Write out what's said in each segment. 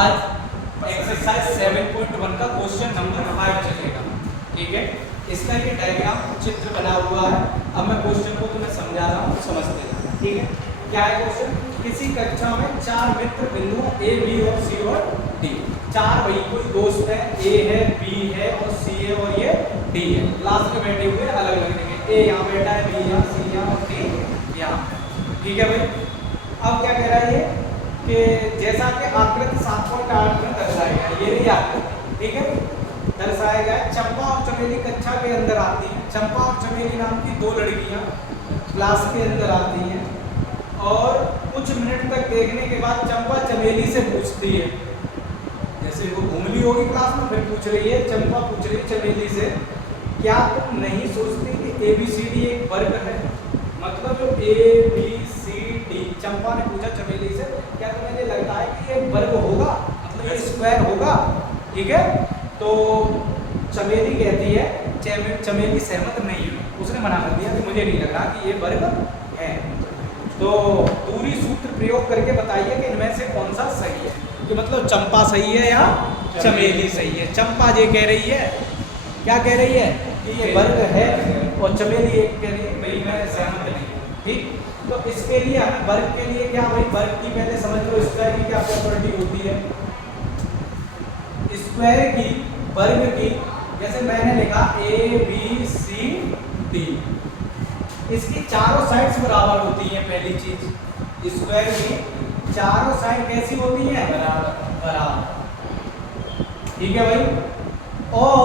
आज एक्सरसाइज 7.1 का question number 5 चलेगा। ठीक है, इसका ये डायग्राम चित्र बना हुआ है। अब मैं क्वेश्चन को तुम्हें समझा रहा हूँ, समझते जाना। ठीक है, क्या है क्वेश्चन? किसी कक्षा में 4 मित्र बिंदुओं ए, बी और सी और डी, 4 भाई कोई दोस्त है, ए है, बी है और सी है और ये डी है। क्लास में बैठे हुए अलग अलग जगह, ए यहाँ बैठा है, बी यहाँ, सी यहाँ और डी यहाँ। ठीक है भाई, अब क्या कह रहा है ये कि जैसा कि आकृति 7.8 में दर्शाया गया, ये रही आकृति। ठीक है, दर्शाया गया चंपा और चमेली कक्षा के अंदर आती हैं। चंपा और चमेली नाम की 2 लड़कियां क्लास के अंदर आती हैं और कुछ मिनट तक देखने के बाद चंपा चमेली से पूछती है, जैसे वो घूम ली होगी क्लास में, फिर पूछ रही है, चंपा पूछ रही है चमेली से, क्या तुम नहीं सोचती कि ABCD एक वर्ग है? मतलब जो ABCD, चंपा ने पूछा चमेली से, क्या तुम्हें ये लगता है कि ये वर्ग होगा, मतलब ये स्क्वायर होगा? ठीक है, तो चमेली कहती है, चमेली सहमत नहीं है, उसने मना कर दिया कि मुझे नहीं लग रहा कि ये वर्ग है। तो दूरी सूत्र प्रयोग करके बताइए कि इनमें से कौन सा सही है, कि मतलब चंपा सही है या चमेली सही है। चंपा ये कह रही है, क्या कह रही है कि ये वर्ग है, और चमेली एक कह रही है भाई मैं सहमत नहीं। ठीक, तो इसके लिए हमें वर्ग के लिए क्या भाई, वर्ग की पहले समझ लो स्क्वायर की क्या प्रॉपर्टी होती है। स्क्वायर की, वर्ग की, जैसे मैंने लिखा ABCD, इसकी चारों साइड्स बराबर होती हैं। पहली चीज, स्क्वायर की चारों साइड कैसी होती हैं? बराबर। ठीक है भाई, और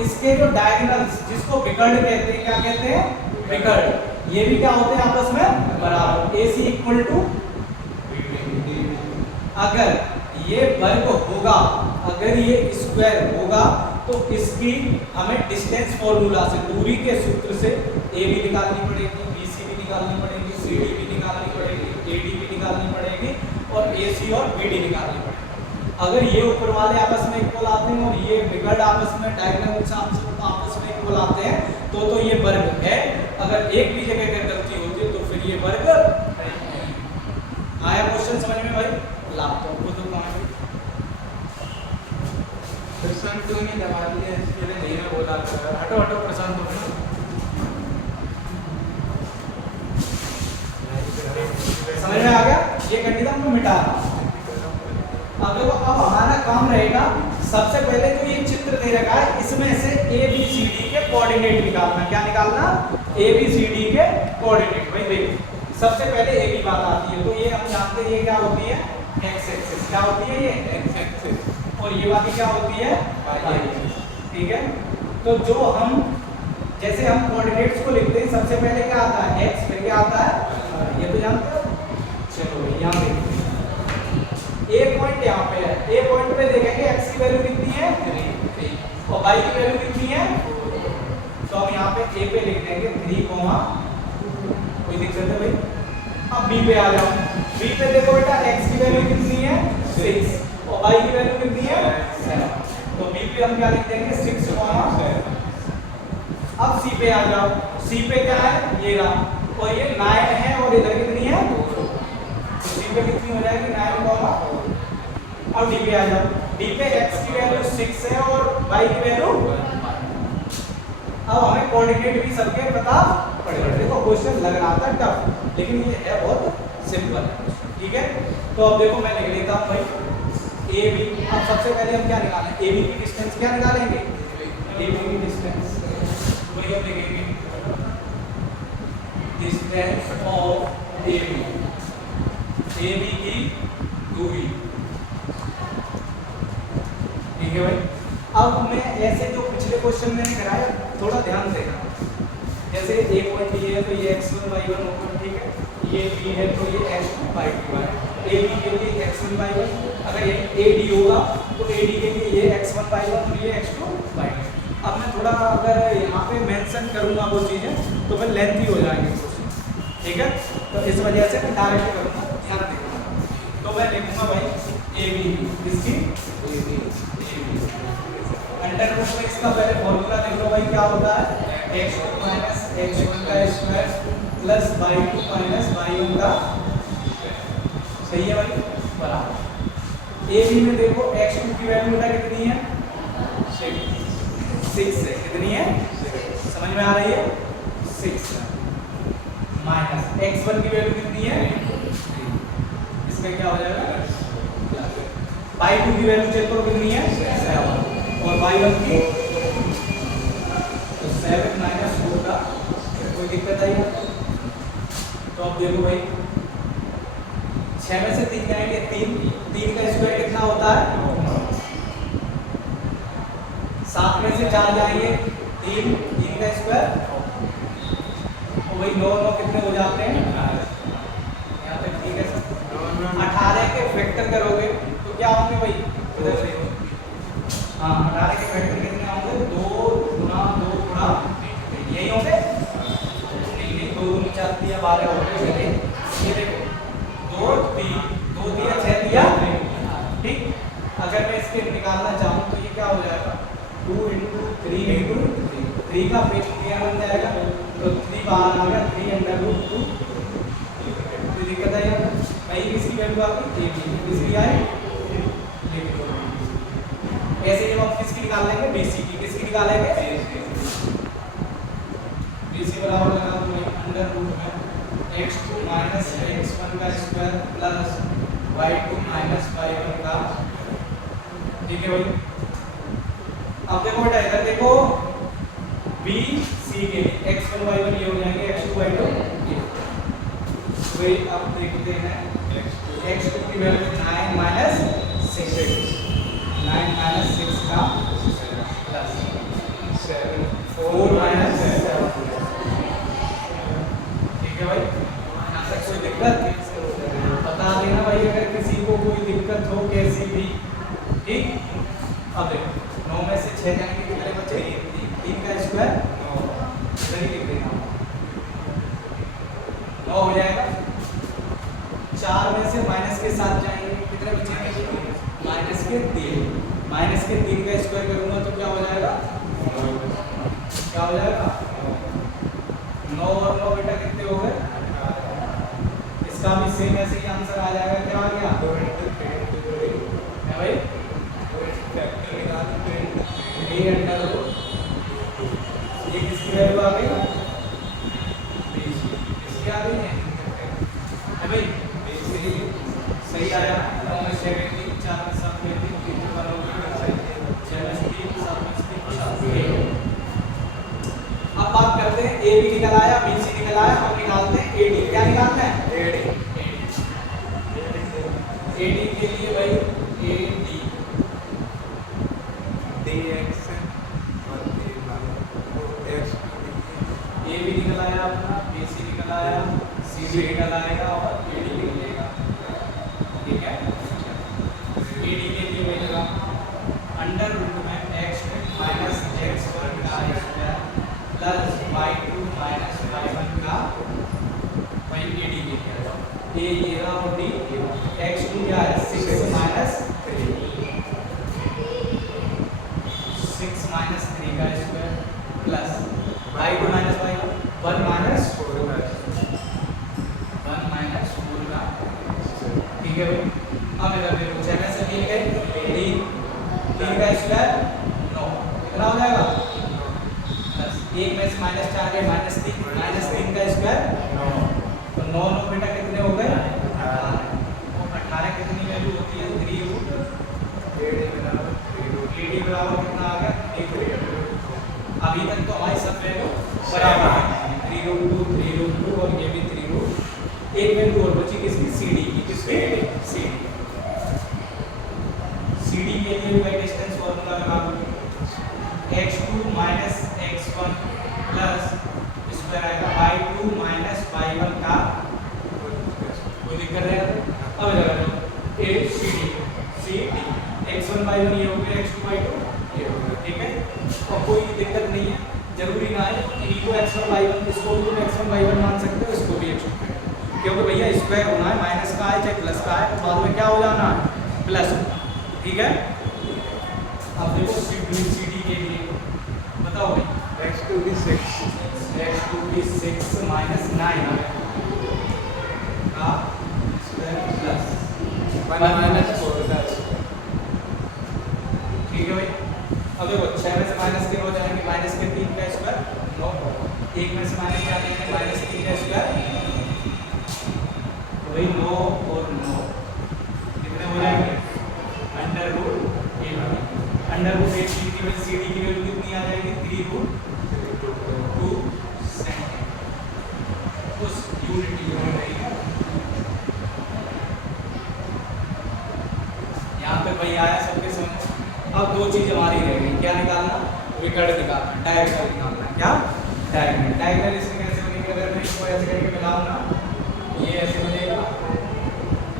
इसके जो डायगोनल्स, जिसको विकर्ण कहते हैं, क्या कहते हैं? विकर्ण, ये भी क्या होते हैं आपस में? बराबर। AC इक्वल टू, अगर ये वर्ग होगा, अगर ये स्क्वायर होगा, तो इसकी हमें डिस्टेंस फॉर्मूला से, दूरी के सूत्र से AB निकालनी पड़ेगी, BC भी निकालनी पड़ेगी, CD भी निकालनी पड़ेगी, AD भी निकालनी पड़ेगी और AC और BD निकालनी पड़ेगी। अगर ये ऊपर वाले आपस में इक्वल आते हैं और ये विकर्ण आपस में, डायगोनल आपस में इक्वल आते हैं, तो ये वर्ग है। अगर एक भी जगह पर गलती होती है तो फिर ये वर्ग नहीं। आया क्वेश्चन समझ में भाई? लैपटॉप को तो कहाँ प्रशांत क्यों नहीं दबा दिया? इसके लिए नहीं मैं बोला, हटो हटो प्रशांत हो। समझ में आ गया? ये कंडीशन को मिटा। अब देखो, अब हमारा काम रहेगा, सबसे पहले तो ये चित्र दे रखा है, इसमें से ABCD के कोऑर्डिनेट निकालना। क्या निकालना? ABCD के कोऑर्डिनेट। भाई देखो, सबसे पहले एक ही बात आती है, तो ये हम जानते हैं ये क्या होती है? X axis. क्या होती है ये? X axis. और ये वाली क्या होती है? Y axis. ठीक है, तो जो हम, जैसे हम कोऑर्डिनेट्स को लिखते हैं, सबसे पहले क्या आता है? एक्स, फिर क्या आता है? ये तो जानते हो। चलो यहाँ देखते हैं, ए पॉइंट यहाँ पे है, ए पॉइंट पे देखेंगे एक्स की वैल्यू कितनी है? 3 और वाई की वैल्यू कितनी है? तो हम यहाँ पे ए पे लिख देंगे 3, कोई दिक्कत है भाई? अब बी पे आ जाओ, बी पे देखो बेटा, एक्स की वैल्यू कितनी है? 6 और वाई की वैल्यू कितनी है? 7। तो बी पे हम क्या लिख देंगे? 6, 7। अब सी पे आ जाओ, सी पे क्या है? ये रहा, और ये 9 है और इधर कितनी है? 2। तो सी पे कितनी हो जाएगी? 9, और डी पे आ जाओ, डी पे एक्स की वैल्यू 6 है और वाई की वैल्यू। अब हमें कोऑर्डिनेट भी सबके पता पड़ेगा। देखो क्वेश्चन लग रहा था टफ, लेकिन ये है बहुत सिंपल। ठीक है, तो अब देखो मैं लिख लेता हूँ भाई ए बी। अब सबसे पहले हम क्या निकालें? ए बी की डिस्टेंस क्या निकालेंगे? ए बी की डिस्टेंस वही हम लिखेंगे, डिस्टेंस ऑफ ए बी की दूरी। ठीक है भाई, अब मैं ऐसे जो पिछले क्वेश्चन मैंने कराया, थोड़ा ध्यान देना। जैसे ए पॉइंट ये है तो ये x1 y1 होगा। ठीक है, ये b है तो ये x2 y2 है। ए बी के लिए x1 y1, अगर ये AD होगा तो AD के लिए ये x1 y1 और ये x2 y2। अब मैं थोड़ा अगर यहाँ पे मेंशन करूँगा वो चीज़ें तो फिर लेंथी हो जाएंगे क्वेश्चन। ठीक है, तो इस वजह से मैं डायरेक्ट करूँगा, ध्यान देना। तो मैं लिखूँगा भाई ए बी, इसकी अंडर रूट में इसका पहले फॉर्मूला लिख लो भाई, क्या होता है? x2 माइनस x1 का square plus y2 minus y1 का। सही है भाई, बराबर। ए बी में देखो x2 की वैल्यू बेटा कितनी है 6 है। कितनी है समझ में आ रही है 6 माइनस x1 की वैल्यू कितनी है 3। इसका क्या हो जाएगा y2 की वैल्यू चेक करो कितनी है 7 और y1 की तो 7 माइनस 4 का कोई दिक्कत आई तो अब देखो भाई 6 में से 3 जाएंगे 3 का स्क्वायर कितना होता है 7 में से 4 जाएंगे 3 का स्क्वायर तो वही 9 कितने हो जाते हैं यहाँ तक ठीक है सर 18 के फैक्टर करोगे तो क्या होंगे भाई हाँ 18 के फैक्टर कितने होंगे 2 गुना 2 गुना यही होंगे नहीं 2 गुना 4 दिया 12 हो गए ये देखो 2 दिया 6 दिया ठीक। अगर मैं इसके निकालना चाहूँ तो ये क्या हो जाएगा 2 × 3 × 3 का फैक्टर बन जाएगा तो 3 बाहर आ गया 3 √2 कोई दिक्कत आई भाई किसकी वैल्यू आ गई किसकी आई ऐसे जब हम किसकी निकाल लेंगे BC की किसकी निकालेंगे BC बराबर लगा दो अंडर रूट में x2 माइनस x1 का square plus y2 minus y1 का ठीक है भाई। अब देखो बेटा इधर देखो BC के लिए x1 y1 ये हो जाएंगे x2 y2 ये तो भाई अब देखते हैं x2 की वैल्यू 9 माइनस 6 9 माइनस 6 का प्लस 7 4 माइनस 7 ठीक है भाई यहाँ तक कोई दिक्कत बता देना भाई अगर किसी को कोई दिक्कत हो कैसी भी ठीक। अब देखो 9 में से 6 जाएंगे कितने बचे 3 का स्क्वायर 9 इधर ही लिख देना 9 हो जाएगा 4 में से माइनस के साथ जाएंगे कितने बचेंगे माइनस के 3 का स्क्वायर करूंगा तो क्या हो जाएगा क्या हो जाएगा 9 और 9 बेटा कितने हो गए इसका भी सेम ऐसे ही आंसर आ जाएगा क्या आ गया है भाई 3 अंडर ये किसकी वैल्यू आ गई इसकी आ गई है भाई सही आया 9 में 7 4 में 7 में 3 पर हो गया 6 में 3 7 में 3 अब बात करते हैं ए बी निकल आया बी सी निकल आया अब निकालते हैं ए डी क्या निकालना है ए डी के लिए भाई A D dx A B निकल आया अपना बी सी निकल आया सी डी निकल आएगा और ए डी निकलेगा ठीक है। ए डी के लिए वही लगा अंडर रूट में x माइनस x1 का square plus y2 minus y1 का वही ए डी के लिए ए ये रहा और डी x2 क्या है 6 माइनस 3 6 माइनस 3 का square plus y2 minus y1 1 minus 4 का ठीक है भाई। अब इधर देखो 6 में से 3 गए 3 का स्क्वायर 9 कितना हो जाएगा प्लस 1 में से माइनस 4 गए माइनस 3 का स्क्वायर 9 तो 9 9 बेटा कितने हो गए 18 कितनी वैल्यू होती है 3 रूट ए डी बराबर कितना आ गया 1 अभी तक तो हमारी सब वैल्यू बराबर है 3√2 और ये भी 3 रूट एक वैल्यू और बची किसकी सी डी की किसकी सी डी के लिए मैं डिस्टेंस फार्मूला लगा दूं x2 minus x1 plus square आएगा y2 माइनस y1 का कोई दिक्कत है अब लगा लो ए सी डी x1 y1 ये हो गया x2 y2 ये हो गया ठीक है। और कोई दिक्कत नहीं है जरूरी ना है इन्हीं को x1 y1 इसको भी x1 y1 मान सकते हो इसको भी x2 क्योंकि भैया स्क्वायर होना है माइनस का है चाहे प्लस का है तो बाद में क्या हो जाना है प्लस ठीक है। अब देखो सी डी के लिए बताओ भाई x2 भी 6 माइनस 9 का स्क्वायर प्लस 1 माइनस 4 का एक में से माइनस क्या देंगे, -3 का स्क्वायर, तो भाई 9 और 9 कितने हो जाएंगे, √8। √8 की वैल्यू CD की वैल्यू कितनी आ जाएगी, 3√2 सेंटीमीटर। उस यूनिट रहेगी। यहाँ पे भाई आया सबके समझ। अब दो चीज हमारी रह गई, क्या निकालना, विकर्ण निकालना, डायगोनल निकालना। क्या डायगोनल, डायगोनल इसमें कैसे बनेगा, अगर मैं इसको ऐसे करके मिलाऊं ना, ये ऐसे मिलेगा,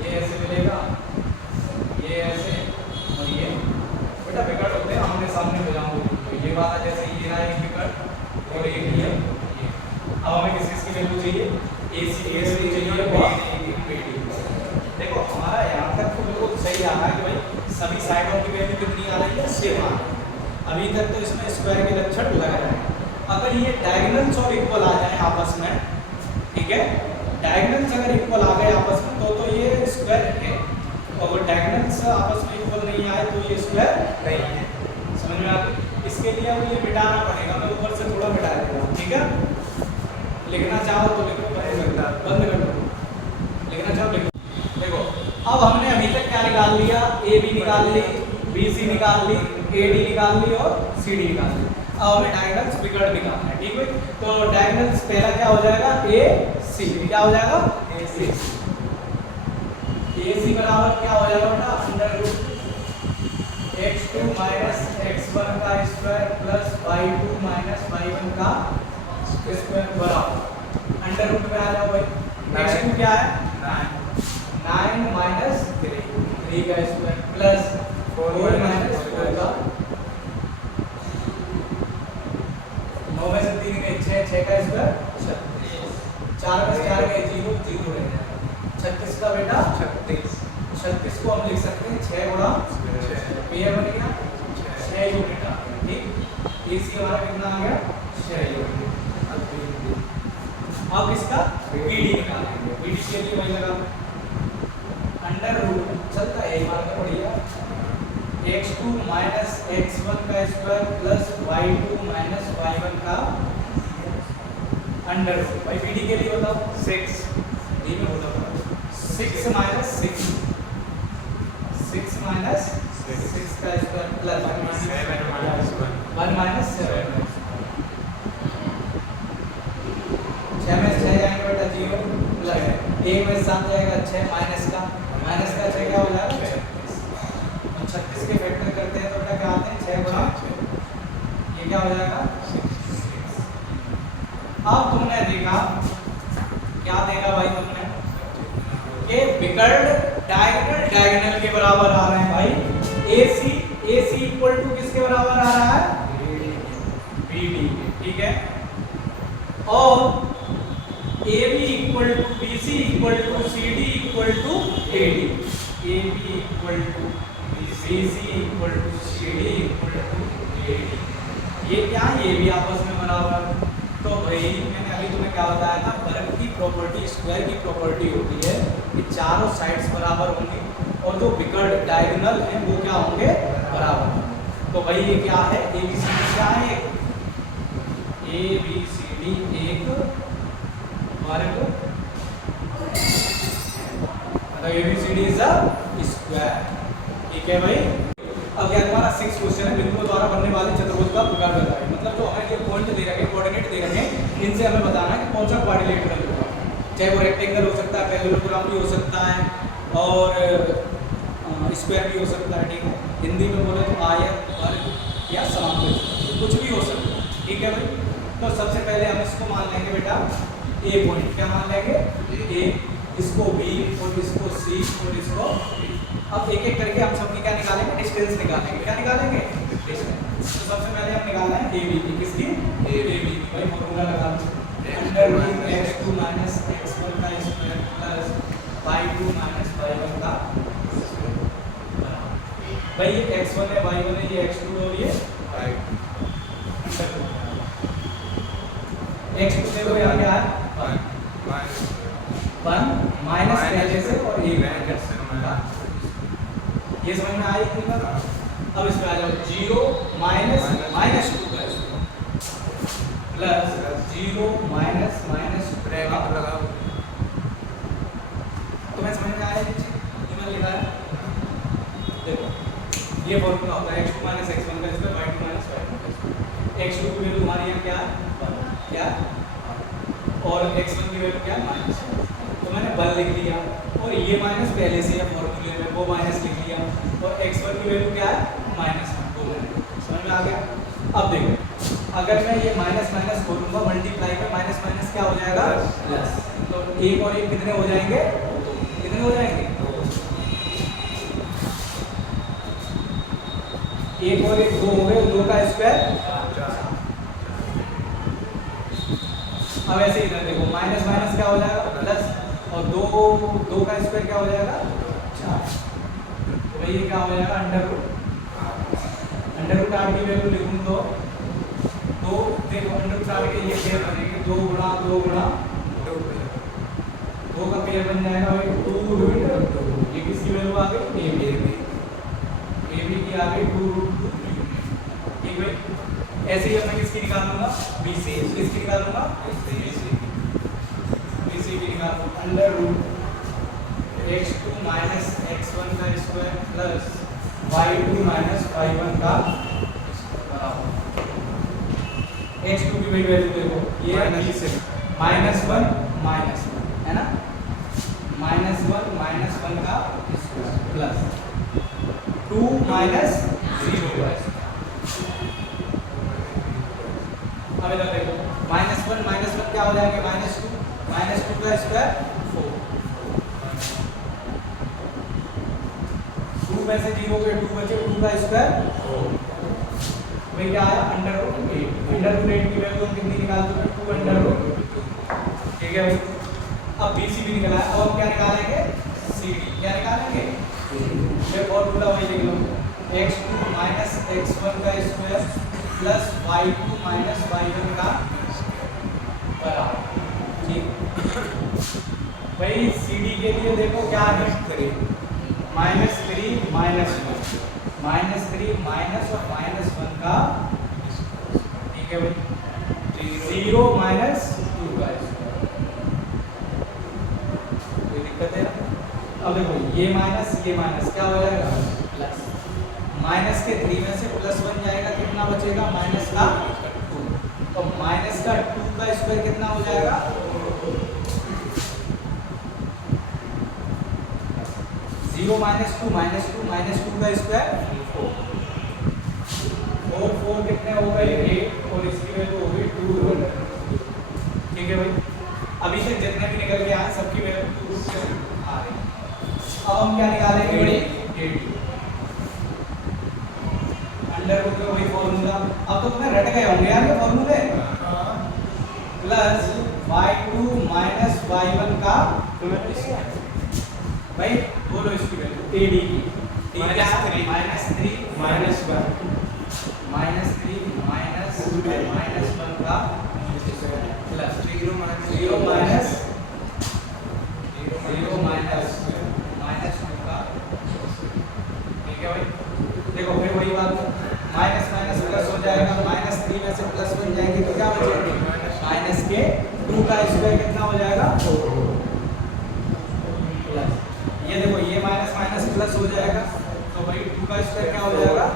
ये ऐसे मिलेगा, ये ऐसे, और ये बेटा विकर्ण होते हैं आमने सामने मिलाऊंगा, तो ये वाला जैसे ये रहा एक विकर्ण और एक ये। अब हमें किस किस की वैल्यू चाहिए, AC चाहिए, BD। देखो हमारा यहाँ तक तो बिल्कुल सही आ रहा है कि भाई सभी साइडों की वैल्यू कितनी आ रही है, सेम आ रही है। अभी तक तो इसमें स्क्वायर के लक्षण लग रहे हैं। अगर ये डायगोनल्स और इक्वल आ जाए आपस में, ठीक है, डायगोनल्स अगर इक्वल आ गए आपस में तो ये स्क्वायर है, और अगर डायगोनल्स आपस में इक्वल नहीं आए तो ये स्क्वायर नहीं है। समझ में आ गई। इसके लिए अब ये मिटाना पड़ेगा, मैं ऊपर से थोड़ा मिटा देता हूँ, ठीक है। लिखना चाहो तो लिखो, बंद कर दो, लिखना चाहो लिखो। देखो अब हमने अभी तक क्या निकाल लिया, AB निकाल ली, BC निकाल ली, AD निकाल ली और CD निकाल ली। अब हमें डायगोनल्स विकर्ण निकालना है, ठीक है। तो डायगोनल्स पहला क्या हो जाएगा, AC, क्या हो जाएगा, AC बराबर क्या हो जाएगा बेटा, √x2 - x1 का स्क्वायर प्लस y2 - y1 का स्क्वायर बराबर √ में आ जाओ भाई। x2 क्या है, 9 - 3 का स्क्वायर प्लस 4 - 4 का, 9 में से 3 गए 6, 6 का स्क्वायर 36, 4 में से 4 गए 0, 0 रह जाएगा। 36 का बेटा 36 को हम लिख सकते हैं 6 गुणा 6, ये बन गया 6 यूनिट आ गया, ठीक। AC हमारा कितना आ गया, 6 यूनिट। अब इसका BD निकालेंगे, BD के लिए वही लगा √ चलता है, मान के पढ़िएगा, x2 - x1 का स्क्वायर प्लस y2 - y1 का √ भाई BD के लिए बताओ 6, डी में होता है 6 - 6 का स्क्वायर प्लस 1 - 7 6 में 6 जाएंगे बेटा 0 प्लस 1 में 7 जाएगा 6 माइनस का 6 क्या हो जाएगा 36 के फैक्टर करते हैं तो बेटा क्या आते हैं 6 गुणा, ये क्या हो जाएगा 6। अब तुमने देखा, क्या देखा भाई तुमने, ये विकर्ण डायगोनल के बराबर आ रहे हैं भाई। AC इक्वल टू किसके बराबर आ रहा है, BD के, ठीक है। और AB equal to BC equal to CD equal to AD, AB equal to BC equal to CD equal to AD, ये क्या, ये भी आपस में बराबर। तो भाई मैंने अभी तुम्हें क्या बताया था, वर्ग की प्रॉपर्टी, स्क्वायर की प्रॉपर्टी होती है कि चारों साइड्स बराबर होंगी और जो विकर्ण डायगोनल हैं वो क्या होंगे, बराबर। तो भाई ये क्या है, ABCD क्या है, ABCD एक वर्ग, मतलब ABCD इज अ स्क्वायर, ठीक है भाई। अब क्या हमारा 6 क्वेश्चन है, बिंदुओं द्वारा बनने वाले चतुर्भुज का प्रकार बताइए। मतलब जो हमें ये पॉइंट दे रखे हैं, कोऑर्डिनेट दे रखे हैं, इनसे हमें बताना है कि कौन सा क्वाड्रिलेटरल होगा। चाहे वो रेक्टेंगल हो सकता है, पैरेललोग्राम भी हो सकता है और स्क्वायर भी हो सकता है, ठीक है। हिंदी में बोले तो आयत, वर्ग या समकोण, कुछ भी हो सकता है, ठीक है भाई। तो सबसे पहले हम इसको मान लेंगे बेटा A पॉइंट, क्या मान लेंगे A, इसको B और इसको C और इसको D। अब एक एक करके हम सबकी क्या निकालेंगे, डिस्टेंस निकालेंगे। क्या निकालेंगे, डिस्टेंस। तो सबसे पहले हम निकालना है AB की, किसकी, AB भाई फॉर्मूला लगा लो, √x2 - x1 का स्क्वायर प्लस y2 - y1 का भाई ये x1 है, y1 है, ये x2 और ये x2 देखो यहाँ क्या है 1 माइनस पहले से और 1 ये समझ में आई कि नहीं। अब इसमें आ जाओ 0 - -2 का प्लस 0 माइनस माइनस ब्रैकेट लगाओ। तो मैं समझ में आया ये मैंने लिखा है। देखो ये फॉर्मूला होता है x2 माइनस x1 का स्क्वायर y2 माइनस y1 का स्क्वायर। x2 की वैल्यू हमारी यहाँ क्या है 1 क्या और x1 की वैल्यू क्या है माइनस। तो मैंने 1 लिख लिया और ये माइनस पहले से है फॉर्मूले में, वो माइनस लिख लिया और x1 की वैल्यू क्या है माइनस 1। तो समझ में आ गया। अब देखो अगर मैं ये माइनस माइनस खोलूंगा मल्टीप्लाई में माइनस माइनस क्या हो जाएगा प्लस। तो एक और एक कितने हो जाएंगे कितने हो जाएंगे एक और एक 2 हो गए, 2 का स्क्वायर। अब ऐसे ही इधर देखो माइनस माइनस क्या हो जाएगा प्लस और 2 का स्क्वायर क्या हो जाएगा 4। तो भाई ये क्या हो जाएगा अंडर रूट 8 की वैल्यू लिखूं तो देखो अंडर रूट 8 के ये पेयर बनेंगे 2 गुणा 2 गुणा 2 का पेयर बन जाएगा भाई 2 रूट 2। ये किसकी वैल्यू आ गई ए बी की आ गई 2 रूट 2। ठीक भाई ऐसे ही मैं किसकी निकालूंगा BC किसकी निकालूंगा BC की निकालूंगा under root x2 minus x1 का square plus y2 minus y1 का x2 की वैल्यू देखो ये माइनस 1 है ना माइनस 1 का स्क्वायर प्लस 2 माइनस 0। अब इधर देखो माइनस 1 क्या हो जाएगा माइनस 2 का स्क्वायर 4। 2 में से 0 गए 2 बचे 2 का स्क्वायर 4। भाई क्या आया अंडर रूट 8 की वैल्यू हम कितनी निकाल चुके 2 अंडर रूट। ठीक है भाई अब BC भी निकला है। अब हम क्या निकालेंगे CD क्या निकालेंगे ये फॉर्मूला वही लिख लो x2 माइनस x1 का square plus y2 minus y1 का बराबर। ठीक भाई CD के लिए देखो क्या है -3 -3 -1 माइनस और -1 का। ठीक है भाई 0 माइनस 2 का स्क्वायर। कोई दिक्कत है ना। अब देखो ये माइनस क्या हो जाएगा प्लस माइनस के 3 में से प्लस 1 जाएगा कितना बचेगा माइनस का 2। तो माइनस का 2 का स्क्वायर कितना हो जाएगा 0 माइनस 2 का स्क्वायर 4 4 कितने हो गए 8 और इसकी वैल्यू हो गई 2 रूट। ठीक है भाई अभी से जितने भी निकल के आए सबकी वैल्यू 2 रूट से आ रही। अब हम क्या निकालेंगे बड़ी अंडर रूट का वही फॉर्मूला। अब तो तुम्हें रट गए होंगे यार ये फॉर्मूले प्लस y2 माइनस y1 का भाई बोलो इसकी वैल्यू AD की -3 -1 -3 माइनस -1 का प्लस 0 माइनस -2 का। ठीक है भाई देखो फिर वही बात माइनस माइनस प्लस हो जाएगा -3 में से प्लस 1 जाएंगे तो क्या बचेगा माइनस के 2 का स्क्वायर कितना हो जाएगा प्लस। ये देखो ये माइनस माइनस प्लस हो जाएगा तो भाई 2 का स्क्वायर क्या हो जाएगा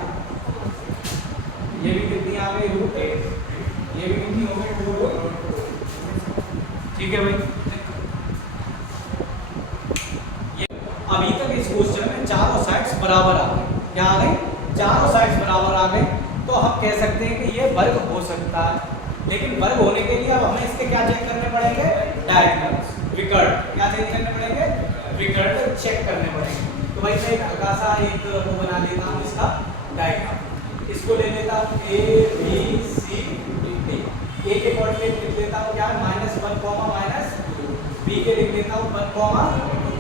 ये भी कितनी आ गई √8 ये भी कितनी हो गई 2 √8। ठीक है भाई अभी तक इस क्वेश्चन में चारों साइड्स बराबर आ गए। क्या आ गई चारों साइड्स बराबर आ गए। तो हम कह सकते हैं कि ये वर्ग हो सकता है लेकिन वर्ग होने के लिए अब हमें इसके क्या चेक करने पड़ेंगे डायगोनल्स विकर्ण। क्या चेक करने पड़ेंगे विकर्ण चेक करने पड़ेंगे। तो भाई मैं एक हल्का सा एक वो बना लेता हूँ इसका डायग्राम। इसको ले लेता हूँ A B C D। A के कोऑर्डिनेट लिख लेता हूँ क्या -1, -2। B के लिख लेता हूँ 1,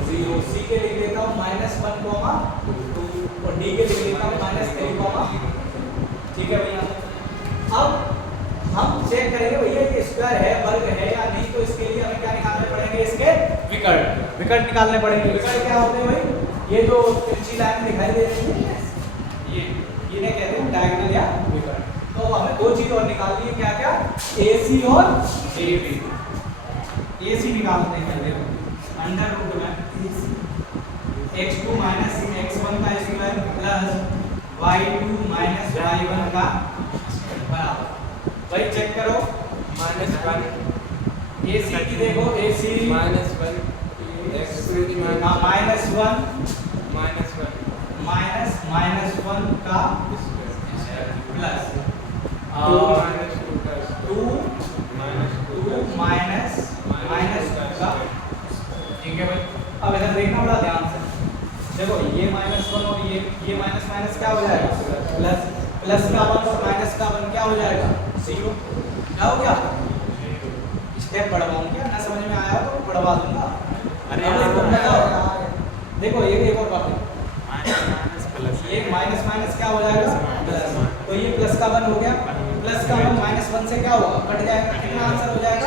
0। C के लिख लेता हूँ -1, 2 और D के लिख लेता हूँ -3, 0। ठीक है भैया अब हम चेक करेंगे भैया ये स्क्वायर है वर्ग है या नहीं। तो इसके लिए हमें क्या निकालने पड़ेंगे इसके विकर्ण निकालने पड़ेंगे। विकर्ण क्या होते हैं भाई ये जो तिरछी लाइन दिखाई दे रही है ये इन्हें कहते हैं डायगोनल या विकर्ण। तो हमें दो चीज और निकालनी है क्या क्या AC और AB। AC निकालते हैं पहले, अंडर रूट में x2 माइनस x1 का square plus y2 minus y1 का बराबर। भाई चेक करो, -1 AC की देखो, AC -1 x3 -1 माइनस 1 का प्लस 2 माइनस का। ठीक है भाई, अब इधर देखना बड़ा ध्यान से, देखो ये -1 और ये माइनस माइनस क्या हो जाएगा प्लस, प्लस का 1 और माइनस का 1 क्या हो जाएगा 0। क्या हो गया, स्टेप बढ़वाऊं क्या, ना समझ में आया तो बढ़वा दूंगा। अरे अब इसको बताओ, देखो ये एक और बात है, प्लस ये माइनस माइनस क्या हो जाएगा प्लस, तो ये प्लस का 1 हो गया, प्लस का 1 -1 से क्या होगा कट जाएगा, कितना आंसर हो जाएगा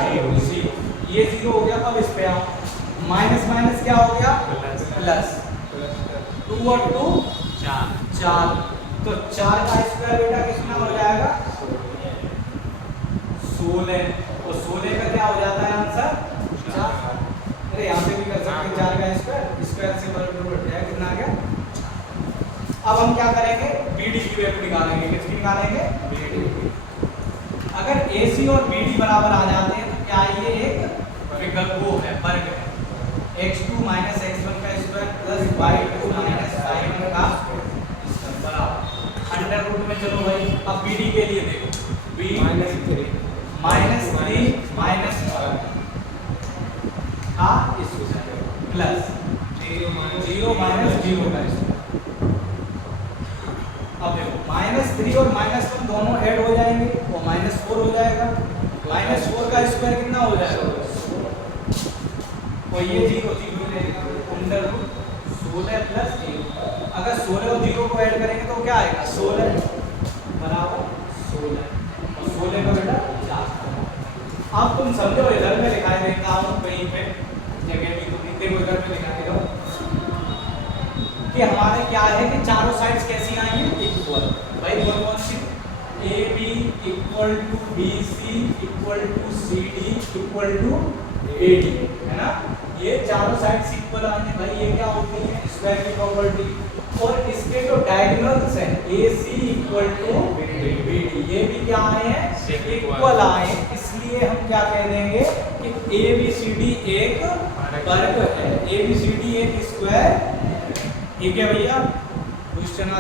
0। ये 0 हो गया। अब इस पे आओ, माइनस माइनस क्या हो गया प्लस, 2 और 2 4, तो 4 का स्क्वायर बेटा कितना हो जाएगा 16, और 16 का क्या हो जाता है आंसर 4। अरे यहाँ पे भी कर सकते हैं 4 का स्क्वायर, स्क्वायर से बराबर जाएगा, कितना आ गया। अब हम क्या करेंगे, BD की वैल्यू निकालेंगे, किसकी निकालेंगे BD। अगर AC और BD बराबर आ जाते हैं तो क्या ये एक विकल्प वो है, वर्ग है, x2 माइनस x1 का square plus y2 minus y1 का स्क्वायर बराबर अंडर रूट में। चलो भाई अब BD के लिए देखो, B -3 माइनस 1 का स्क्वायर प्लस 0 माइनस 0 का स्क्वायर। अब देखो -3 और -1 दोनों ऐड हो जाएंगे और -4 हो जाएगा, -4 का स्क्वायर कितना हो जाएगा, तो ये 0 ले अंडर रूट 16 प्लस 0। अगर 16 और 0 को ऐड करेंगे तो क्या आएगा 16 बराबर 16, और 16 का बेटा 4। अब तुम समझो, इधर में दिखाई देता हूँ कहीं पे जगह भी, तुम देखो इधर में दिखाई दो कि हमारे क्या है कि चारों साइड्स कैसी आई हैं इक्वल। भाई कौन सी, AB equal to BC equal to CD equal to AD, है ना, ये चारों साइड्स इक्वल आई हैं। भाई ये क्या होती है स्क्वायर की प्रॉपर्टी, और इसके जो डायगोनल्स हैं AC इक्वल टू BD, ये भी क्या आए हैं इक्वल आए हैं, इसलिए हम क्या कह देंगे कि ABCD एक वर्ग है, ABCD एक स्क्वायर। ठीक है भैया, क्वेश्चन